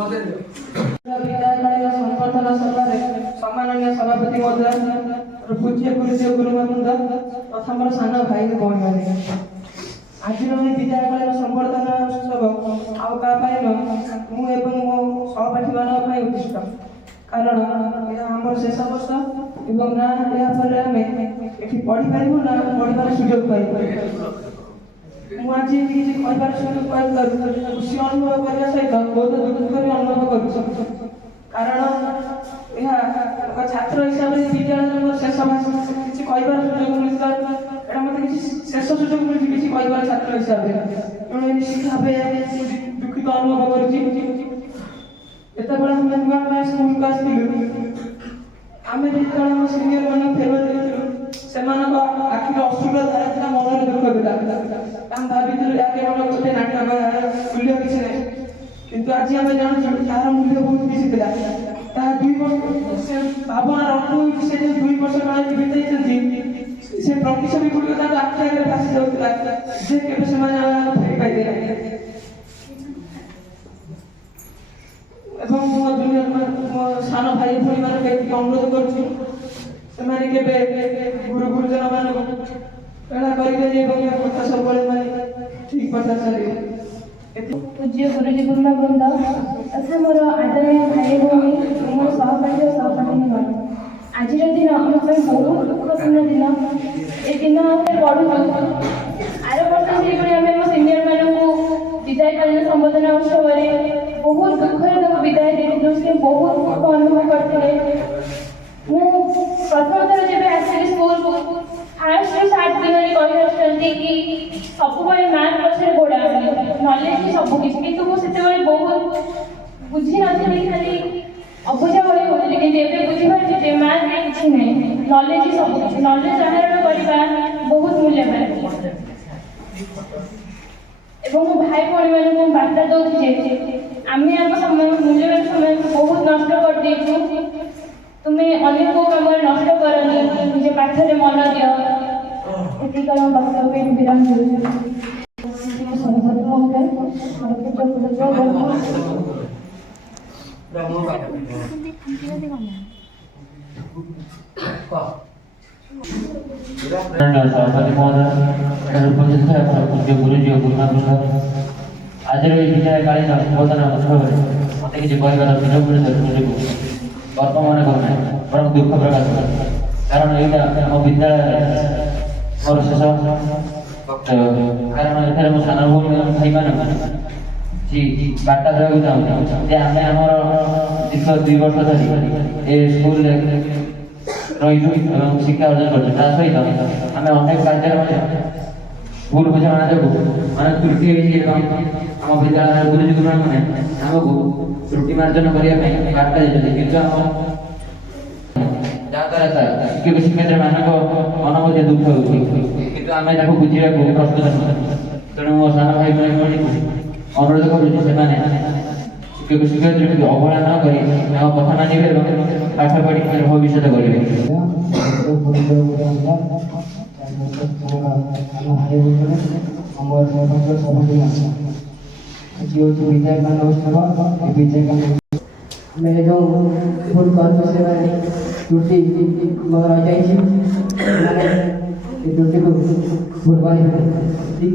विद्यालय संवर्धन सभारे सम्माननीय सभापति महोदय पूज्य गुरुदेव गुरुवृंद तथा मोर सान भाई भौणी मैंने आज विद्यालय संवर्धन उत्सव आउ मुझे मो सहपाठी मान उद्दिष्ट कारण यह आम शेष वर्ष और ना यापर आम ये पढ़ी पारू ना पढ़ार सुजोग पाई मुझे किसी कहबार सुजोग खुशी अनुभव करने सहित बहुत दुख भी अनुभव कर कारण यह छात्र हिसाब से विद्यालय शेष किसी कहबार सुजोग मिलता एटा मत किसी शेष सुजोग मिली किसी कहबार छात्र हिसाब से निश्चित भाव दुखित अनुभव करते आम नुआ स्कूल को आम जो सिनियर मान फेरवेल से आखिर अश्रुर धारा था मन दुख भी भाभी केवल गोटे नाटक मूल्य किसी ना किंतु आज आम जानूँ तार मूल्य बहुत किसी था 2 वर्ष से भावनार अनुभव से 2 वर्ष काल बीते से प्रतिच्छवि गुड़िक आखि आगे भासी जाऊला जे केवे से फेरी पाइले एवं मो दुनिया सान भाई भूणी मान अनुरोध कर गुरु गुरुजन मान प्रेरणा करेंगे कथा सब ठीक कथा चलिए पूज्य गुरुजी गुरुमा वृंद तथा मोर आदरणीय भाई भौणी मोर सहपाठी और सहपाठी आज दिन आम बहुत दुखपूर्ण दिन ए दिन पढ़ु आर वर्ष से आम सिनियर मानक विदायकालीन संबोधना उत्सव बहुत दुखर विदाय देते से बहुत दुख अनुभव करते प्रथम थर जब आसली स्कूल को फास्ट 7 दिन कही कि सब मार्क पछे गोड़ा नॉलेज ही सब किसी किंतु मुझे बहुत बुझी नी खाली अबुझा भाई होती कि बुझीपारे मार्क किसी ना नॉलेज ही सब किसी नॉलेज आहरण करने बहुत मूल्यवान एवं भाई भाई मान बार्ता दौर आम समय मूल्यवान समय बहुत नष्ट कर देचु तुम्हें अन्य को कम नष्ट करनी निज पाठरे मन दिख वक्तव्य विराम गुरुजी आज विद्याकालीन संबोधन उत्सव मत किसी कहबार सुजोग मिले गर्व मन करना बड़ा दुख प्रकाश कारण यहाँ आम विद्यालय मोर शेष कारण ये मो सान भाई मान बार्ता देवाक चाहूँ आम दीर्घ 2 वर्ष धरी ए स्कूल रही शिक्षा अर्जन कर सहित आम अनेक कार्य भूल बुझाणा जो मैंने त्रुटि आम विद्यालय गुरुजी गुरुमा मैंने आमको त्रुटि मार्जन करने बार्ता देते कि जहाँद्वारा शिक्षक शिक्षयित्री मान मन दुख हो आम बुझा प्रस्तुत तेणु मो सान भाई भाई अनुरोध करुँ से शिक्षक शिक्षयित्री अवहेला न कर कथा मानवे पाठ पढ़ी भविष्य करेंगे मेरे जो भूल कर से त्रुटि रह जाए त्रुटि को भूल ठीक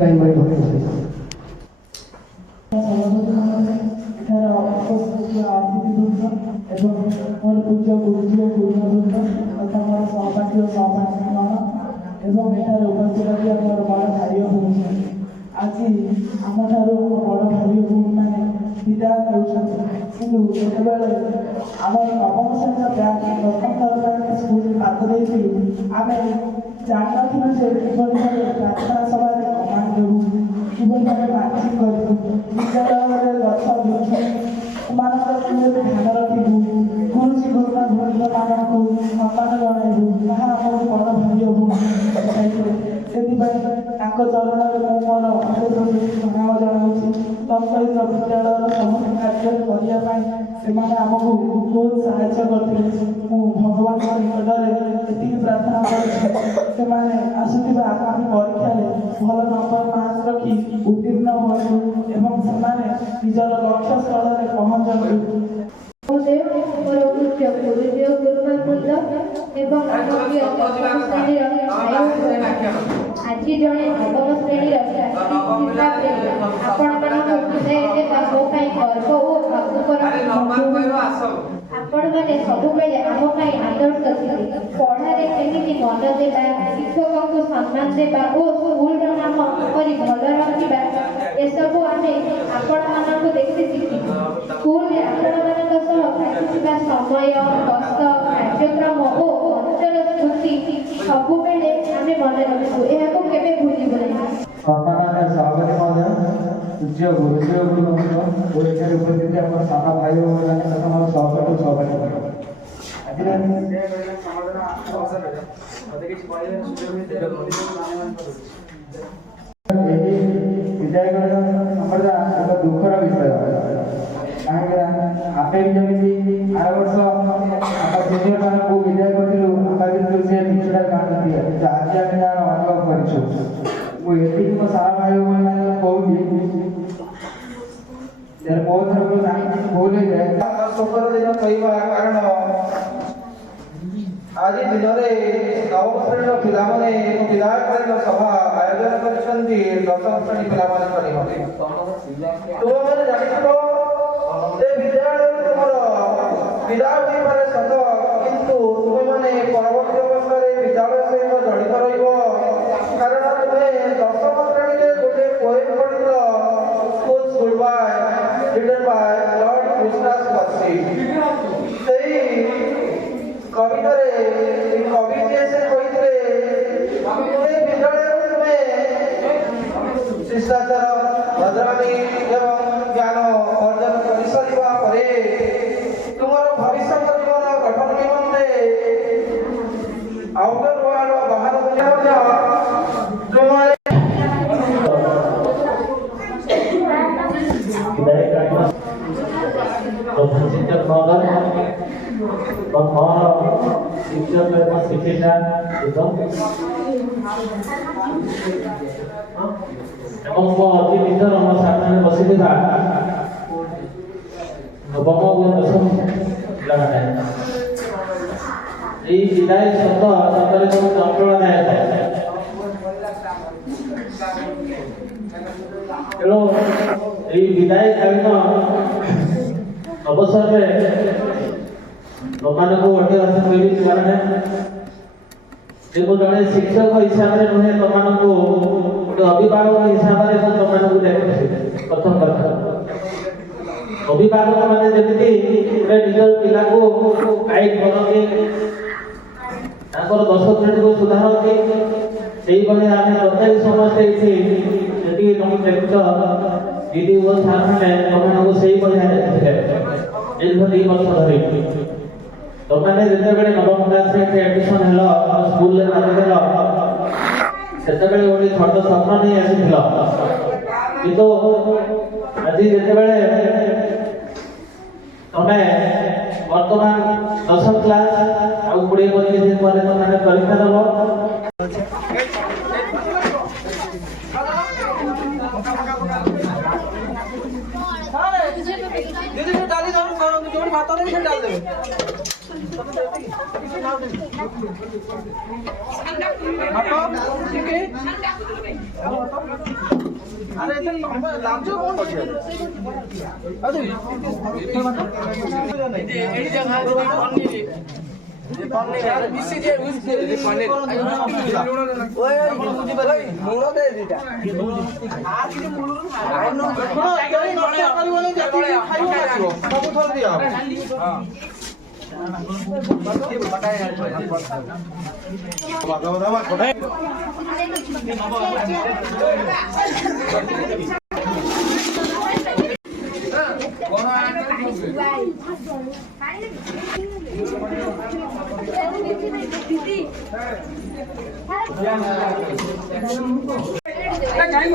मोर पूज्य गुरुजी गुरुवृंद तथा मोर सहपाठी और सहपाठी मान एवं उपस्थित मोर बड़ भाई भूमि आज आम बड़ भाई भूमि मैंने विदाय कि आम नवम श्रेणी प्रथम थर स्कूल पाद देलु आम जानू जे कि प्रार्थना सभा कमांड देवु कि मार्चिंग करूँ विद्यालय गछ वृक्ष ध्यान रखू गुरुजी गुरुमा वृंद मान सम्मान जनइबू जहाँ आम बड़ भाई भूमि से ଚରଣରେ ମୁଁ ମୋର ଧନ୍ୟବାଦ ଜଣାଉଛି। ତତ୍ସହିତ ବିଦ୍ୟାଳୟର ସମସ୍ତ କାର୍ଯ୍ୟ କରିବା ପାଇଁ ସେମାନେ ଆମକୁ ବହୁତ ସାହାଯ୍ୟ କରିଥିଲେ। ମୁଁ ଭଗବାନଙ୍କ ନିକଟରେ ଏତିକି ପ୍ରାର୍ଥନା କରୁଛି ସେମାନେ ଆସୁଥିବା ଆଗାମୀ ପରୀକ୍ଷାରେ ଭଲ ନମ୍ବର ମାର୍କ ରଖି ଉତ୍ତୀର୍ଣ୍ଣ ହୁଅନ୍ତୁ ଏବଂ ସେମାନେ ନିଜର ଲକ୍ଷ୍ୟ ସ୍ଥଳରେ ପହଞ୍ଚନ୍ତୁ। ମୋର ପୂଜ୍ୟ ଗୁରୁଜୀ ଓ ଗୁରୁମାବୃନ୍ଦ ଏବଂ ଆମ ପ୍ରିୟ ଦଶମ ଶ୍ରେଣୀର ଆଜି ଜଣେ ନବମ ଶ୍ରେଣୀର ଛାତ୍ରୀ ହିସାବରେ ଆପଣମାନଙ୍କୁ ବିଦାୟ ଦେବା ମୋ ପାଇଁ ଗର୍ବ ଓ ଭାବୁକର। ଆପଣମାନେ ସବୁବେଳେ ଆମ ପାଇଁ ଆଦର୍ଶ ଥିଲେ। ପଢ଼ାରେ କେମିତି ମନ ଦେବା, ଶିକ୍ଷକଙ୍କୁ ସମ୍ମାନ ଦେବା ଓ ସ୍କୁଲର ନାମ କିପରି ଭଲ ରଖିବା ଏସବୁ ଆମେ ଆପଣମାନଙ୍କୁ ଦେଖି ଶିଖିବୁ। ସ୍କୁଲରେ ଆପଣମାନଙ୍କ ସହ କାଟିଥିବା ସମୟ, ଗସ୍ତ, କାର୍ଯ୍ୟକ୍ରମ ଓ ଅଞ୍ଚଳ ସ୍ମୃତି ସବୁବେଳେ ଆମେ ମନେ ରଖିବୁ। ଏହାକୁ କେବେ ଭୁଲିବୁ ନାହିଁ। ସମ୍ମାନନୀୟ ସଭାପତି ମହୋଦୟ, ପୂଜ୍ୟ ଗୁରୁଜୀ ଓ ଗୁରୁବୃନ୍ଦ ଓ ଏଠାରେ ଉପସ୍ଥିତ ଆମର ସାନ ଭାଇ ଓ ଭଉଣୀମାନେ ତଥା ମୋର ସହପାଠୀ ଓ ସହପାଠୀଗଣ, ଆଜିର ଏହି ସମାଲୋଚନା ଅବସରରେ ମୋତେ କିଛି କହିବାର ସୁଯୋଗ ଦେଇଥିବାରୁ ଏହି ବିଦାୟ ସମ୍ବର୍ଦ୍ଧା ଏକ ଦୁଃଖର ବିଷୟ। କାହିଁକିନା ଆମେ ବି ଯେମିତି ଆର ବର୍ଷ ଆମ ସିନିୟର ମାନଙ୍କୁ ବିଦାୟ କରିଥିଲୁ, ଆମେ କିନ୍ତୁ ସେ ଜିନିଷଟା ଜାଣିନଥିଲେ, କିନ୍ତୁ ଆଜି ଆମେ ତାର ଅନୁଭବ କରିଛୁ। ମୁଁ ଏତିକି ମୋ ସାରା ଭାଇ ଭଉଣୀମାନଙ୍କୁ କହୁଛି, ବହୁତ ଥର ଭୁଲ ହେଇଯାଏ। ଶୋକର ଦିନ କହିବା କାରଣ ଆଜି ଦିନରେ ନବମ ଶ୍ରେଣୀର ପିଲାମାନେ ଏକ ବିଦାୟକାଳୀନ ସଭା ଆୟୋଜନ କରିଛନ୍ତି ଦଶମ ଶ୍ରେଣୀ ପିଲାମାନଙ୍କ ନିମନ୍ତେ। ତୁମେମାନେ ଜାଣିଥିବ ଯେ ବିଦ୍ୟାଳୟରୁ ତୁମର ବିଦାୟ ହୋଇପାରେ ସତ, କିନ୍ତୁ ତୁମେମାନେ ପରବର୍ତ୍ତୀ ଅବସ୍ଥାରେ ବିଦ୍ୟାଳୟ ସହିତ ଜଡ଼ିତ ରହିବ। କାରଣ ତୁମେ ଦଶମ ଶ୍ରେଣୀରେ ଗୋଟିଏ ପୋଏମ୍ ପଢ଼ିଥିଲ, school by written by lord Krishna's Percy. ସେଇ କବିତାରେ କବି ଯିଏ ସେ କହିଥିଲେ, ତୁମେ ବିଦ୍ୟାଳୟରୁ ତୁମେ ଶିଷ୍ଟାଚାର, ଭଦ୍ରାମୀ ଏବଂ ଜ୍ଞାନ ଅର୍ଜନ କରିସାରିବା ପରେ ତୁମର ଭବିଷ୍ୟତ ଜୀବନ ଗଠନ ନିମନ୍ତେ ଆଉଟଡୋର ୱାର୍ଲଡ ବାହାର ଦୁନିଆ ମଧ୍ୟ ତୁମେ प्रधान शिक्षक महोदय और शिक्षक एवं शिक्षिका एवं ମୋ ଅତି ନିକଟର ମୋ ସାମ୍ନାରେ ବସିଥିବା ନବମ ଓ ଦଶମ ପିଲାମାନେ, ଏହି ବିଦାୟ ଶବ୍ଦ ସତରେ ବହୁତ ଯନ୍ତ୍ରଣାଦାୟକ। ତେଣୁ ଏହି ବିଦାୟ କାଳୀନ ଅବସରରେ ତମମାନଙ୍କୁ ଗୋଟିଏ କଥା କହିବି, ପିଲାମାନେ, ଯେ ମୁଁ ଜଣେ ଶିକ୍ଷକ ହିସାବରେ ନୁହେଁ, ତମମାନଙ୍କୁ ଗୋଟେ ଅଭିଭାବକ ହିସାବରେ ମୁଁ ତମମାନଙ୍କୁ ଦେଖୁଛି। ପ୍ରଥମ କଥା, ଅଭିଭାବକ ମାନେ ଯେମିତି ଗୋଟେ ନିଜର ପିଲାକୁ ଗାଇଡ୍ କରନ୍ତି, ତାଙ୍କର ଦୋଷ ତ୍ରୁଟିକୁ ସୁଧାରନ୍ତି, ସେଇଭଳି ଆମେ ପ୍ରତ୍ୟେକ ସମସ୍ତେ ଏଇଠି ଯେତିକି ତମେ ଦେଖୁଛ ଦିଦି ଓ ସାର୍ମାନେ ତମମାନଙ୍କୁ ସେଇଭଳି ଦେଖିଥିଲେ ଦୀର୍ଘ 2 ବର୍ଷ ଧରି। ତମମାନେ ଯେତେବେଳେ ନବମ କ୍ଲାସରେ ଆଡମିସନ ହେଲ, ସ୍କୁଲରେ ନାମ ଦେଲ, ସେତେବେଳେ ଗୋଟେ ଛୋଟ ସ୍ୱପ୍ନ ନେଇ ଆସିଥିଲ, କିନ୍ତୁ ଆଜି ଯେତେବେଳେ ତମେ ବର୍ତ୍ତମାନ 10ମ କ୍ଲାସ ଆଉ 20-25 ଦିନ ପରେ ତମେ ପରୀକ୍ଷା ଦେବ, डाली जो भात भी डाल देवे ठीक है। अरे लाभ कौन କାହିଁ